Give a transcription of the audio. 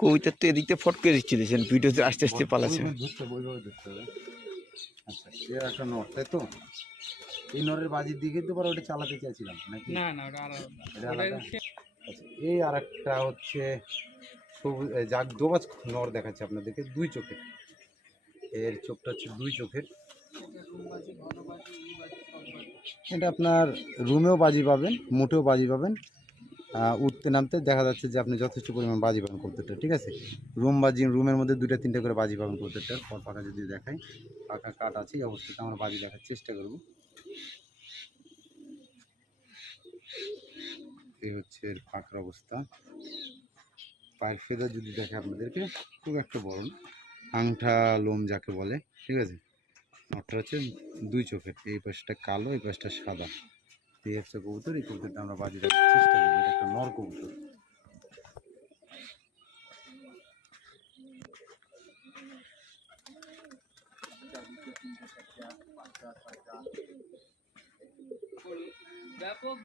কবিতা তো এদিক থেকে ফট করে দিচ্ছে দিয়েছেন, ভিডিওতে আস্তে আস্তে পালাচ্ছে। আচ্ছা, এর একটা নর, তাই তো? এই নরের বাজির দিকে তো ওটা চালাতে চাইছিলাম নাকি? না না, ওটা আলাদা। আচ্ছা, এই আর একটা হচ্ছে যাক দোবাজ নর দেখাচ্ছে আপনাদেরকে, দুই চোখের। এর চোখটা হচ্ছে দুই চোখের। এটা আপনার রুমেও বাজি পাবেন, মোটেও বাজি পাবেন। উঠতে নামতে দেখা যাচ্ছে যে আপনি যথেষ্ট পরিমাণ বাজি পাবেন কবুতরটা, ঠিক আছে? রুমের মধ্যে 2-3টে করে বাজি পাবেন কবুতরটার। পর পাখা যদি দেখাই, পাখা কাট আছে, এই অবস্থাতে আমরা বাজি দেখার চেষ্টা করব। এই হচ্ছে এর পাখার অবস্থা। পায়ের ফেদার যদি দেখে আপনাদেরকে, খুব একটা বড় না, আংঠা লোম যাকে বলে, ঠিক আছে? নটটা হচ্ছে দুই চোখের, এই পাশটা কালো, এই পাশটা সাদা। এই হচ্ছে কবুতর। এই কবুতরটা আমরা বাজি দেখার চেষ্টা করবো, এটা একটা নর কবুতর।